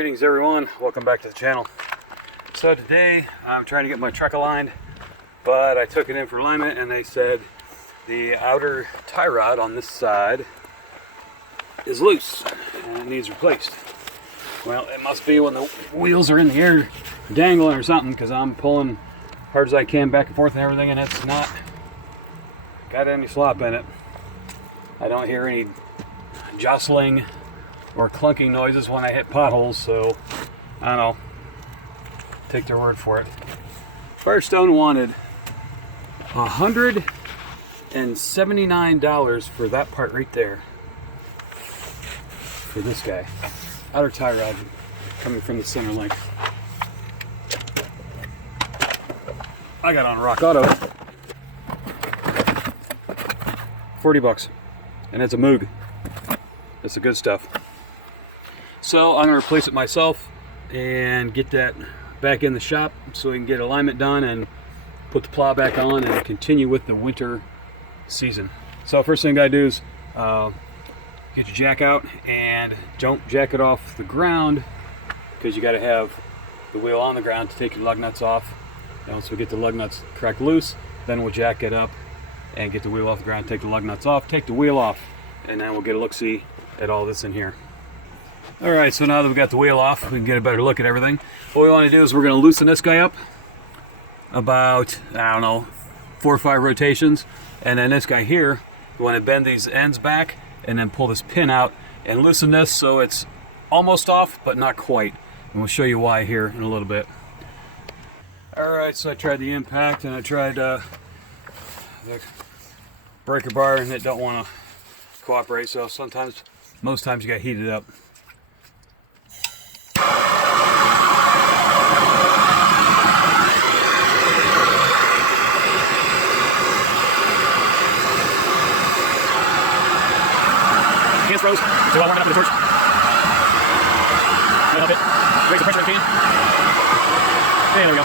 Greetings everyone, welcome back to the channel. So today I'm trying to get my truck aligned, but I took it in for alignment and they said the outer tie rod on this side is loose and it needs replaced. Well, it must be when the wheels are in the air dangling or something, because I'm pulling hard as I can back and forth and everything, and it's not got any slop in it. I don't hear any jostling or clunking noises when I hit potholes, so I don't know. Take their word for it. Firestone wanted $179 for that part right there. For this guy. Outer tie rod coming from the center link. I got on Rock Auto. 40 bucks. And it's a Moog. It's the good stuff. So I'm going to replace it myself and get that back in the shop so we can get alignment done and put the plow back on and continue with the winter season. So first thing I gotta do is get your jack out and don't jack it off the ground, because you got to have the wheel on the ground to take your lug nuts off. And once we get the lug nuts cracked loose, then we'll jack it up and get the wheel off the ground, take the lug nuts off, take the wheel off, and then we'll get a look-see at all this in here. All right, so now that we've got the wheel off, we can get a better look at everything. What we want to do is we're going to loosen this guy up about, I don't know, 4 or 5 rotations. And then this guy here, we want to bend these ends back and then pull this pin out and loosen this so it's almost off, but not quite. And we'll show you why here in a little bit. All right, so I tried the impact and I tried the breaker bar, and it don't want to cooperate. So most times you got to heat it up. Hands froze, so I'll warm it up with the torch. That'll help it. Raise the pressure in the can. And there we go.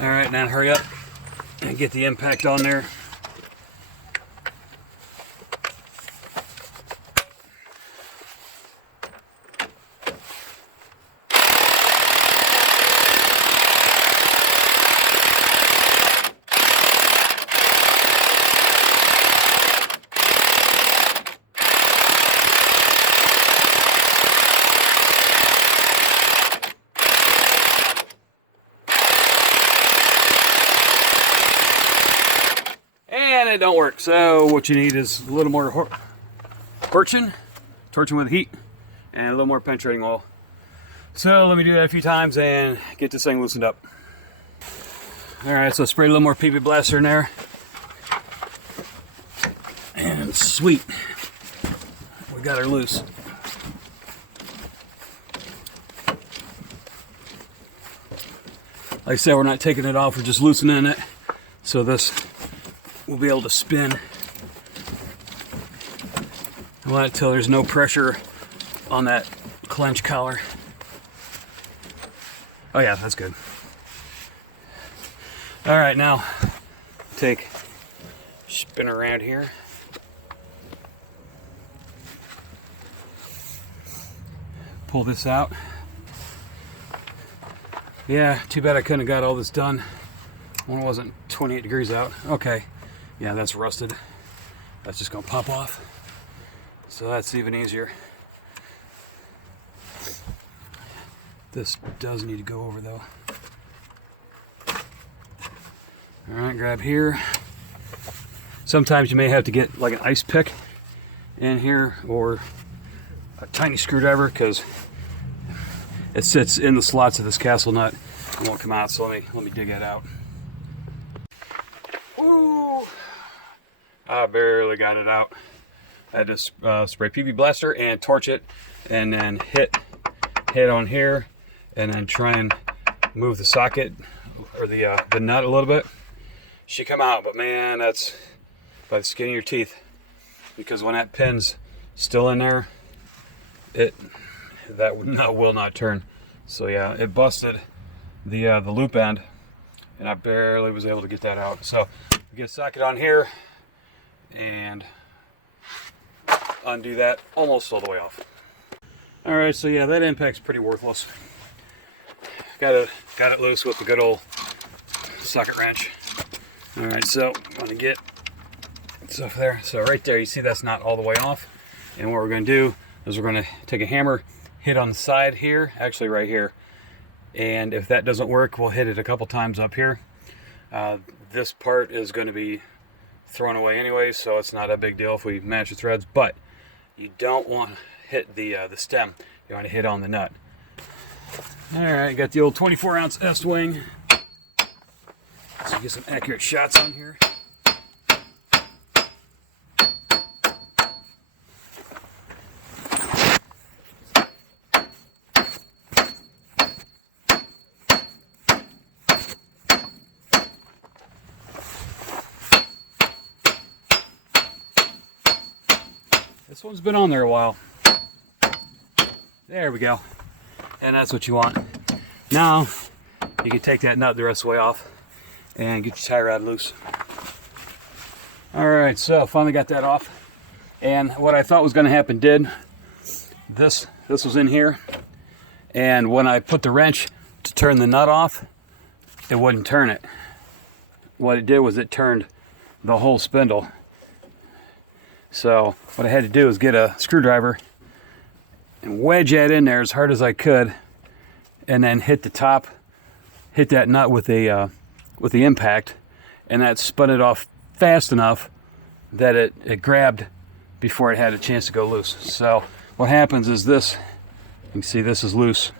All right, now hurry up and get the impact on there. And it don't work. So what you need is a little more torching with heat, and a little more penetrating oil. So let me do that a few times and get this thing loosened up. All right, so spray a little more PB Blaster in there. And sweet, we got her loose. Like I said, we're not taking it off, we're just loosening it. So this will be able to spin. I want it till there's no pressure on that clench collar. Oh yeah, that's good. All right, now spin around here. Pull this out. Yeah, too bad I couldn't have got all this done when it wasn't 28 degrees out. Okay, yeah, that's rusted. That's just gonna pop off. So that's even easier. This does need to go over though. All right, grab here. Sometimes you may have to get like an ice pick in here or a tiny screwdriver, because it sits in the slots of this castle nut and won't come out. So let me dig that out. Ooh, I barely got it out. I had to spray PB Blaster and torch it, and then hit on here, and then try and move the socket or the nut a little bit. She come out, but man, that's by the skin of your teeth, because when that pin's still in there, it that nut will not turn. So yeah, it busted the loop end, and I barely was able to get that out. So we get a socket on here and undo that almost all the way off. All right, so yeah, that impact's pretty worthless. Got it loose with the good old socket wrench. All right, so I'm gonna get stuff there. So right there, you see that's not all the way off. And what we're gonna do is we're gonna take a hammer, hit on the side here, actually right here. And if that doesn't work, we'll hit it a couple times up here. This part is gonna be thrown away anyway, so it's not a big deal if we match the threads, but you don't want to hit the stem. You want to hit on the nut. All right, got the old 24-ounce S-wing. So get some accurate shots on here. This one's been on there a while. There we go. And that's what you want. Now, you can take that nut the rest of the way off and get your tie rod loose. All right, so finally got that off. And what I thought was gonna happen did. This was in here. And when I put the wrench to turn the nut off, it wouldn't turn it. What it did was it turned the whole spindle. So what I had to do is get a screwdriver and wedge that in there as hard as I could, and then hit the top, hit that nut with the impact, and that spun it off fast enough that it grabbed before it had a chance to go loose. So what happens is this, you can see this is loose.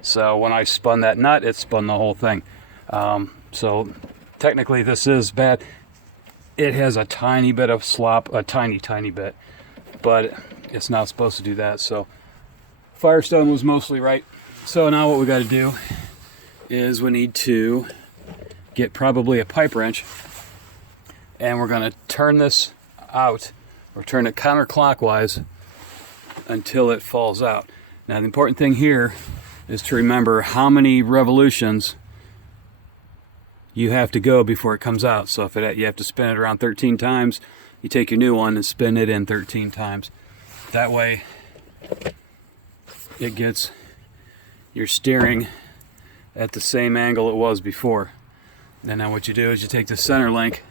So when I spun that nut, it spun the whole thing. So technically this is bad. It has a tiny bit of slop, a tiny bit, but it's not supposed to do that. So Firestone was mostly right. So now what we got to do is we need to get probably a pipe wrench, and we're going to turn this out, or turn it counterclockwise until it falls out. Now the important thing here is to remember how many revolutions you have to go before it comes out. So if you have to spin it around 13 times, you take your new one and spin it in 13 times. That way it gets your steering at the same angle it was before. And then what you do is you take the center link,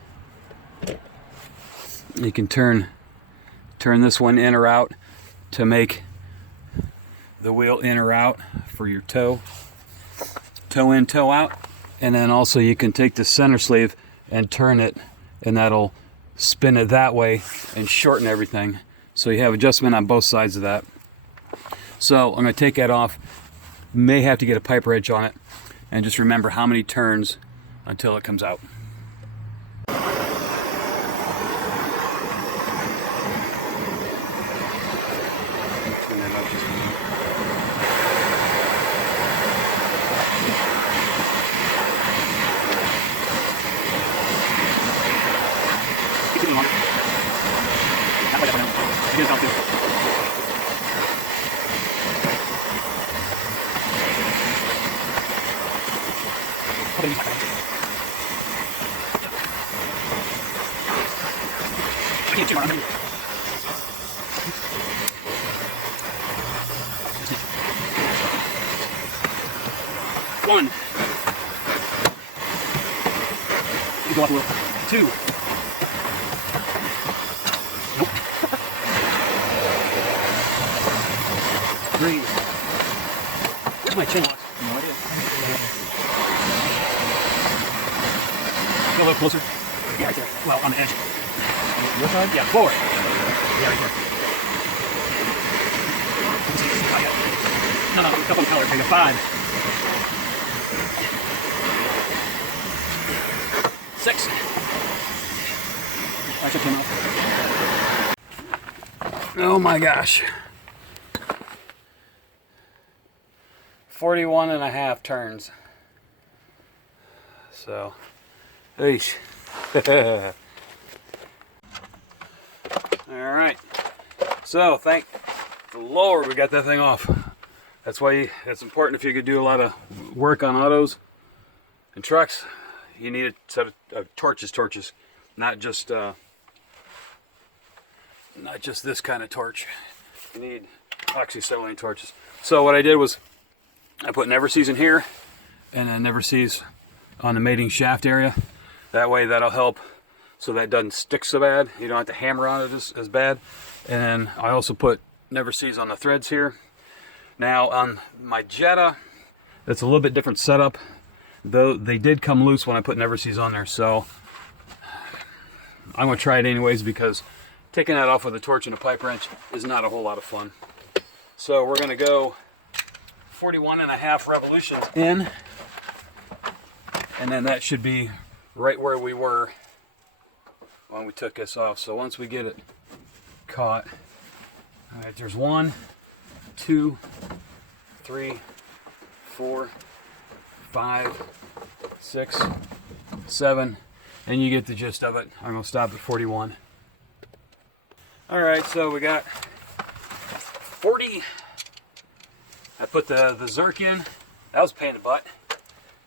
you can turn this one in or out to make the wheel in or out for your toe in, toe out. And then also you can take the center sleeve and turn it, and that'll spin it that way and shorten everything. So you have adjustment on both sides of that. So I'm going to take that off. May have to get a pipe wrench on it, and just remember how many turns until it comes out. One. You go off a little. Two. Nope. Three. Where's my chin lock? No idea. Go a little closer. Yeah, right there. Well, on the edge. Your side? Yeah, 4. Yeah, right there. No, a couple of colors. There you go. 5. 6. Actually came off. Oh my gosh. 41.5 turns. So, eesh. All right. So, thank the Lord we got that thing off. That's why it's important if you could do a lot of work on autos and trucks. You need a set of torches, not just this kind of torch. You need oxyacetylene torches. So what I did was I put never sees in here, and then never sees on the mating shaft area. That way that'll help so that doesn't stick so bad. You don't have to hammer on it as bad. And then I also put never sees on the threads here. Now on my Jetta, it's a little bit different setup, though they did come loose when I put never sees on there. So I'm gonna try it anyways, because taking that off with a torch and a pipe wrench is not a whole lot of fun. So we're gonna go 41.5 revolutions in, and then that should be right where we were when we took this off. So once we get it caught, all right, there's 1, 2, 3, 4, 5, 6, 7, and you get the gist of it. I'm gonna stop at 41. All right, so we got 40. I put the Zerk in. That was a pain in the butt.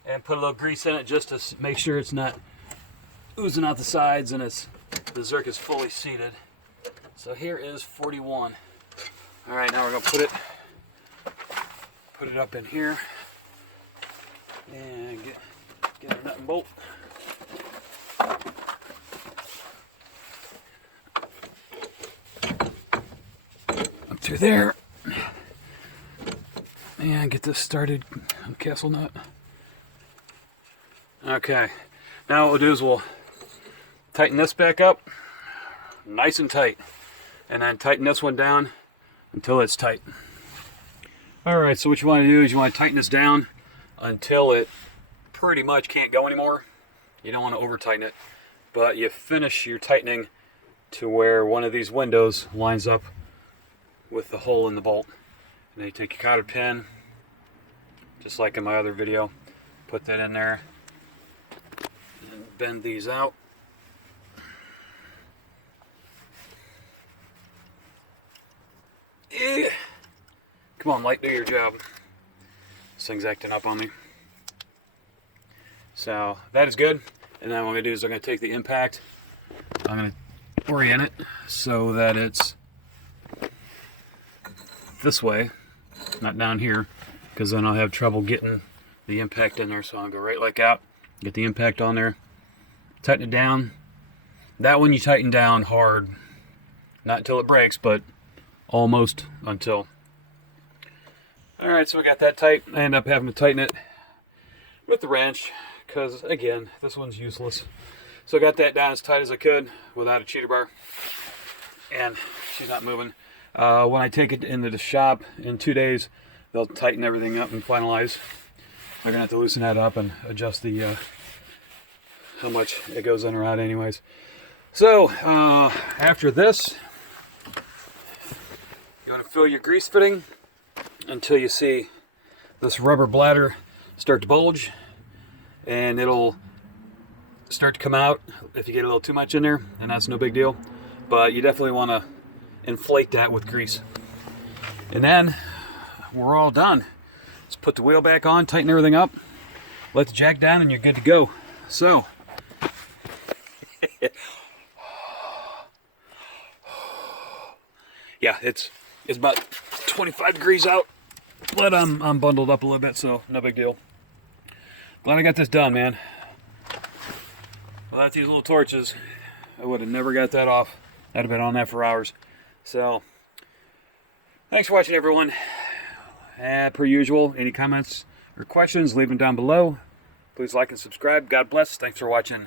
And put a little grease in it just to make sure it's not oozing out the sides and the Zerk is fully seated. So here is 41. All right, now we're gonna put it up in here and get a nut and bolt. Up through there. And get this started on castle nut. Okay, now what we'll do is we'll tighten this back up nice and tight, and then tighten this one down until it's tight. All right, so what you want to do is you want to tighten this down until it pretty much can't go anymore. You don't want to over tighten it, but you finish your tightening to where one of these windows lines up with the hole in the bolt. And then you take your cotter pin, just like in my other video, put that in there, and bend these out. Come on, light, do your job. This thing's acting up on me. So that is good. And then what I'm going to do is I'm going to take the impact, I'm going to orient it so that it's this way, not down here, because then I'll have trouble getting the impact in there. So I'll go right like that, get the impact on there, tighten it down. That one you tighten down hard, not until it breaks, but almost until. All right, so we got that tight. I end up having to tighten it with the wrench because, again, this one's useless. So I got that down as tight as I could without a cheater bar, and she's not moving. When I take it into the shop in 2 days, they'll tighten everything up and finalize. I'm gonna have to loosen that up and adjust the how much it goes in or out anyways. So after this, you want to fill your grease fitting until you see this rubber bladder start to bulge, and it'll start to come out if you get a little too much in there, and that's no big deal. But you definitely want to inflate that with grease. And then we're all done. Just put the wheel back on, tighten everything up, let the jack down, and you're good to go. So yeah, it's about 25 degrees out, but I'm bundled up a little bit, so no big deal. Glad I got this done, man. Without these little torches, I would have never got that off. I'd have been on that for hours. So thanks for watching, everyone. Per usual, any comments or questions, leave them down below. Please like and subscribe. God bless. Thanks for watching.